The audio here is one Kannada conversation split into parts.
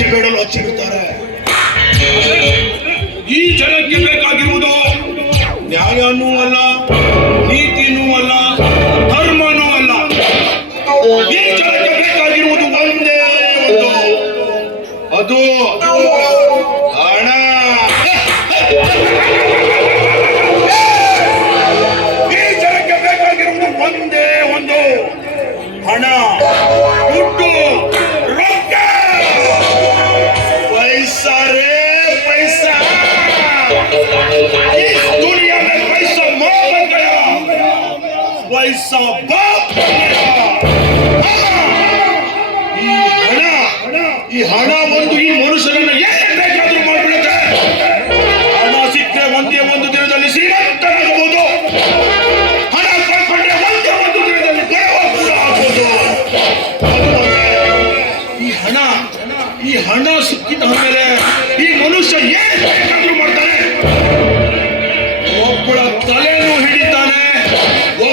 ಶಿಬಿಡಲು ಹಚ್ಚಿರುತ್ತಾರೆ. ಈ ಜನಕ್ಕೆ ಬೇಕಾಗಿರುವುದು ನ್ಯಾಯನೂ ಅಲ್ಲ, ನೀತಿನೂ ಅಲ್ಲ, ಧರ್ಮನೂ ಅಲ್ಲ. ಈ ಜನಕ್ಕೆ ಬೇಕಾಗಿರುವುದು ಒಂದೇ ಒಂದು. ಅದು ಹಣ. ವಯಸ್ಸ ಈ ಹಣ ಈ ಹಣ ಒಂದು ಈ ಮನುಷ್ಯನನ್ನು ಏನು ಬೇಕಾದರೂ ಮಾಡಿಬಿಡುತ್ತೆ? ಹಣ ಸಿಕ್ಕರೆ ಒಂದೇ ಒಂದು ದಿನದಲ್ಲಿ ಶ್ರೀಮಂತನಾಗಬಹುದು ಹಣ ಕಳ್ಕೊಂಡ್ರೆ ಒಂದೇ ಒಂದು ದಿನದಲ್ಲಿ ದೇವ ಕೂಡ ಆಗ್ಬೋದು ಈ ಹಣ ಈ ಹಣ ಸಿಕ್ಕಿದ ಮೇಲೆ ಈ ಮನುಷ್ಯ ಏನು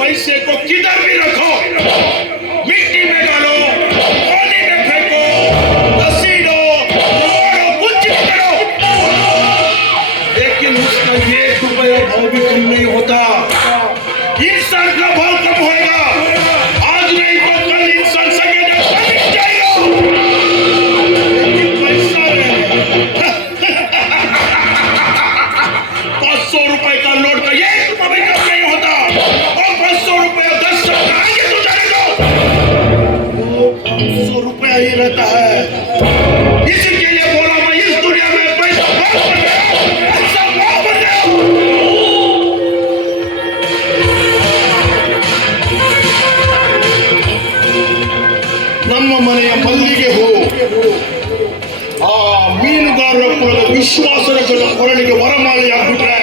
पैसे को किधर भी रखो ನಮ್ಮ ಮನೆಯ ಮಲ್ಲಿಗೆ ಹೂವು ಆ ಮೀನುಗಾರರ ಕುಲದ ವಿಶ್ವಾಸದ ಜನ ಕೊರಳಿಗೆ ವರಮಾಲೆಯಾಗ್ಬಿಟ್ರೆ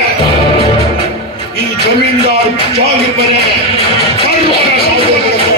ಈ ಜಮೀನ್ದಾರ್ ಜಾಗಿ ಮನೆ ಸರ್ವರ ಸಾವಿರ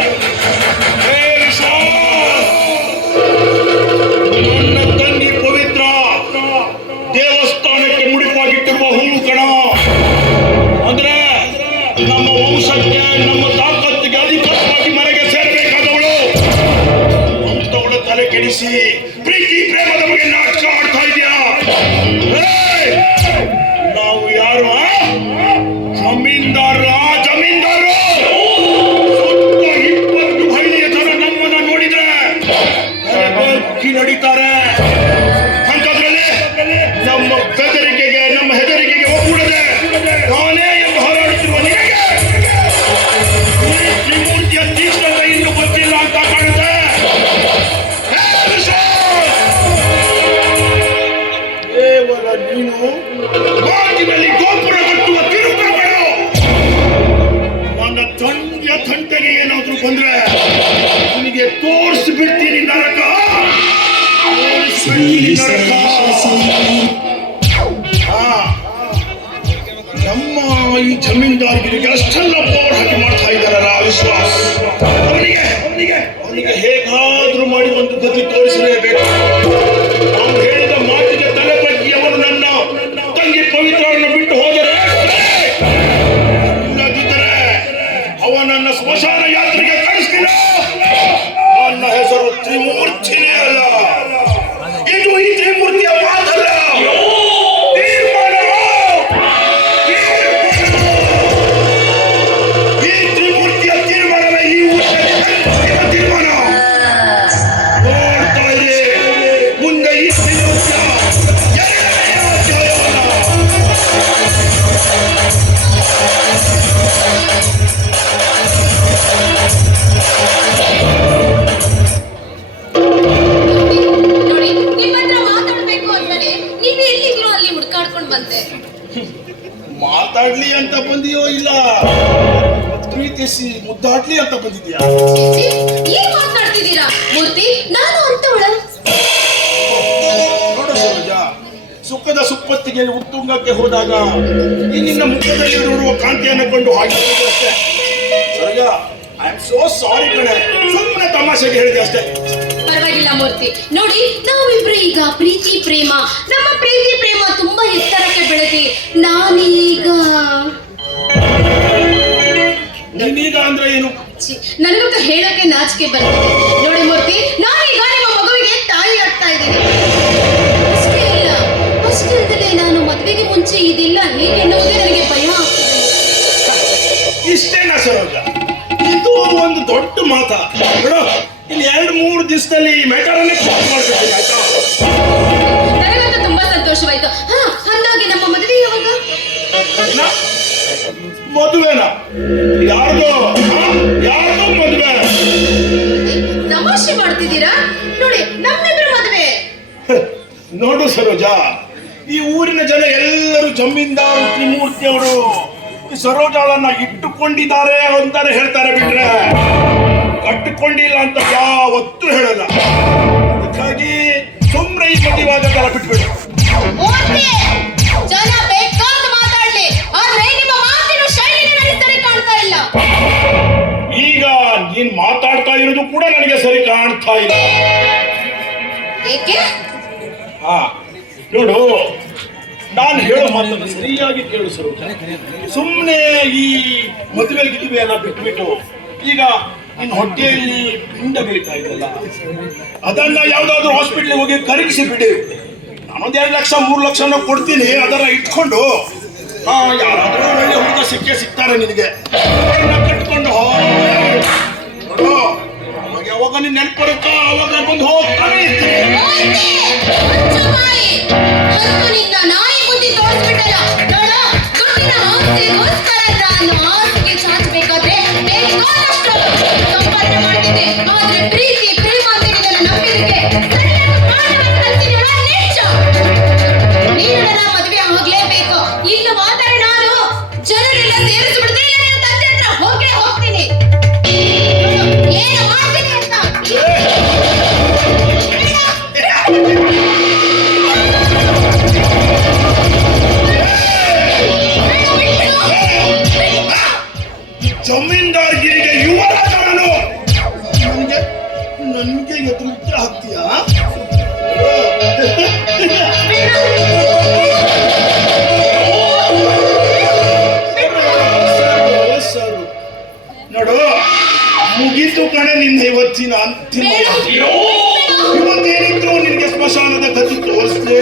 ನಿಮಗೆ ತೋರಿಸಿ ಬಿಡ್ತೀನಿ ತೋರಿಸ್ಬಿಡ್ತೀನಿ ನರಕ. ನಮ್ಮ ಈ ಜಮೀನ್ದಾರಿಗೆ ಅಷ್ಟೆಲ್ಲ ಪವರ್ ಹಾಕಿ ಮಾಡ್ತಾ ಇದ್ದಾರಲ್ಲ ವಿಶ್ವಾಸ್. ಅವನಿಗೆ ಅವನಿಗೆ ಅವನಿಗೆ ಹೇಗಾದ್ರೂ ಮಾಡಿ ಒಂದು ಗತಿ ತೋರಿಸಲೇಬೇಕು অন্য হেসর ত্রিমূর্তি। ಪ್ರೀತಿಸಿ ಮುದ್ದಾಡ್ಲಿ ಅಂತ ಬಂದಿದ್ಯಾ? ಏನ್ ಮಾತಾಡ್ತಿದ್ದೀರಾ? ಮೂರ್ತಿ ನಾನು ಅಂತವಳ ನೋಡು ಸರೋಜ ಸುಖದ ಸುಪ್ಪತ್ತಿಗೆ ಉತ್ತುಂಗಕ್ಕೆ ಹೋದಾಗ ಈ ನಿನ್ನ ಮುಖದಲ್ಲಿ ನೋಡುವ ಕಾಂತಿಯನ್ನು ಕೊಂಡು ಹಾಗೆ ಅಷ್ಟೇ. Saroja I am so sorry ಕಣೆ. ಸುಮ್ಮನೆ ತಮಾಷೆಗೆ ಹೇಳಿದೆ ಅಷ್ಟೇ. ಪರವಾಗಿಲ್ಲ ಮೂರ್ತಿ. ನೋಡಿ ನಾವಿಬ್ರು ಈಗ ಪ್ರೀತಿ ಪ್ರೇಮ. ನಮ್ಮ ಪ್ರೀತಿ ಪ್ರೇಮ ತುಂಬಾ ಎತ್ತರಕ್ಕೆ ಬೆಳೆದಿ ನೀನೀಗ ಅಂದ್ರೆ ಏನು? ನನಗಂತ ಹೇಳಕ್ಕೆ ನಾಚಿಕೆ ಬರ್ತಿದೆ ನೋಡಿ ಮೂರ್ತಿ ನಾನೀಗ ನಿಮ್ಮ ಮಗುವಿಗೆ ತಾಯಿ ಆಗ್ತಾ ಇದ್ದೀನಿ. ಅಷ್ಟೇ ಇಲ್ಲ ಅಷ್ಟೇ ಅಲ್ಲದೆ ನಾನು ಮದುವೆಗೆ ಮುಂಚೆ ಇದೆಲ್ಲ. ಹೇಗೆನ್ನುವುದೇ ನನಗೆ ಭಯ ಇಷ್ಟೇನಾ ಸರೋಜ? ಒಂದು ದೊಡ್ಡ ಮಾತ. ಬಿಡು ಇಲ್ಲಿ ಎರಡು ಮೂರು ದಿವಸದಲ್ಲಿ ಮ್ಯಾಟರನ್ನೇ ಕ್ಲೋಸ್ ಮಾಡ್ಬೇಕು ಆಯ್ತಾ? ನನಗಂತೂ ತುಂಬಾ ಸಂತೋಷವಾಯ್ತು. ಮದುವೆನ? ಯಾರ್ದೋ ಯಾರ್ದೋ ಮದುವೆ? ತಮಾಷೆ ಮಾಡ್ತಿದ್ದೀರಾ? ನೋಡಿ ನಮ್ಮಿಬ್ರು ಮದುವೆ. ನೋಡು ಸರೋಜಾ ಈ ಊರಿನ ಜನ ಎಲ್ಲರೂ ಜಮೀನ್ದಾರ್ ತ್ರಿಮೂರ್ತಿ ಅವರು. ಈ ಸರೋಜಾಳನ್ನ ಇಟ್ಟುಕೊಂಡಿದ್ದಾರೆ ಅಂತಾನೆ ಹೇಳ್ತಾರೆ ಬಿಟ್ರೆ. ಕಟ್ಟಿಕೊಂಡಿಲ್ಲ ಅಂತ ಯಾವತ್ತೂ ಹೇಳಲ್ಲ. ಅದಕ್ಕಾಗಿ ಸುಮ್ರೈ ಈ ಮದುವಾದಕ್ಕೆಲ್ಲ ಬಿಟ್ಬಿಡು. ನೋಡು. ನಾನು ಹೇಳೋ ಮಾತನ್ನು ಸರಿಯಾಗಿ ಕೇಳು ಸರೋಜ ಸುಮ್ಮನೆ ಈ ಮದುವೆ ಗಿದುವೆ ಎಲ್ಲ ಬಿಟ್ಬಿಟ್ಟು ಈಗ ನಿನ್ನ ಹೊಟ್ಟೆಯಲ್ಲಿ ಪಿಂಡ ಬೀಳ್ತಾ ಇದೆಯಲ್ಲ, ಅದನ್ನ ಯಾವ್ದಾದ್ರು ಹಾಸ್ಪಿಟ್ಲಿಗೆ ಹೋಗಿ ಕರಗಿಸಿ ಬಿಡಿ. ನಾನೊಂದು ಎರಡು ಲಕ್ಷ, ಮೂರು ಲಕ್ಷನ ಕೊಡ್ತೀನಿ, ಅದನ್ನ ಇಟ್ಕೊಂಡು. ಯಾರಾದ್ರೂ ಒಳ್ಳೆ ಹುಡುಗ ಸಿಕ್ಕೇ ಸಿಗ್ತಾರೆ ನಿನಗೆ. ಕಟ್ಕೊಂಡು ಯಾವಾಗ ನೀನ್ ನೆನ್ಪು ಬರುತ್ತೋ? ಅವಾಗ ಬಂದು ಹೋಗ್ತಾನೆ. ನನ್ಗೆ ಎದುರು ಉತ್ತರ ಹಾಕ್ತೀಯಾ. ನೋಡು ಮುಗೀತು ಕಣೆ ನಿನ್ನ ಇವತ್ತಿನ ಅಂತಿಮ ಇವತ್ತೇನಿದ್ರು ನಿನ್ಗೆ ಸ್ಮಶಾನದ ಗತಿ ತೋರಿಸ್ತೇ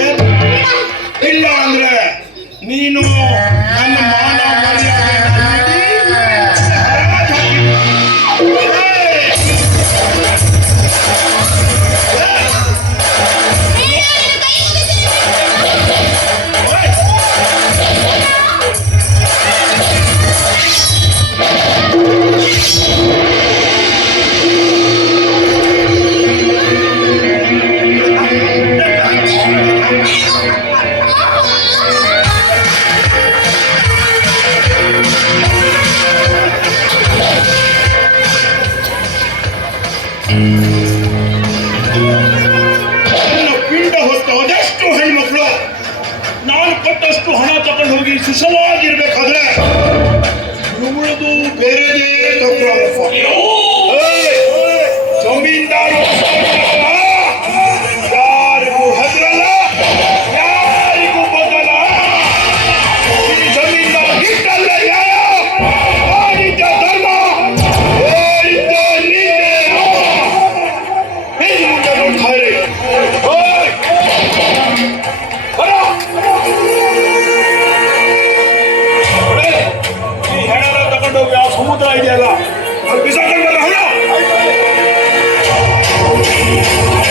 ಇಲ್ಲ ಅಂದ್ರೆ ನೀನು ನನ್ನ ಮಾನ ಮರ್ಯಾದೆ ಕೊಟ್ಟಷ್ಟು ಹಣ ತಗೊಂಡು ಹೋಗಿ ಸುಖವಾಗಿರ್ಬೇಕಾದ್ರೆ ಇವಳದು ಬೇರೆದೇ ತಪ್ಪು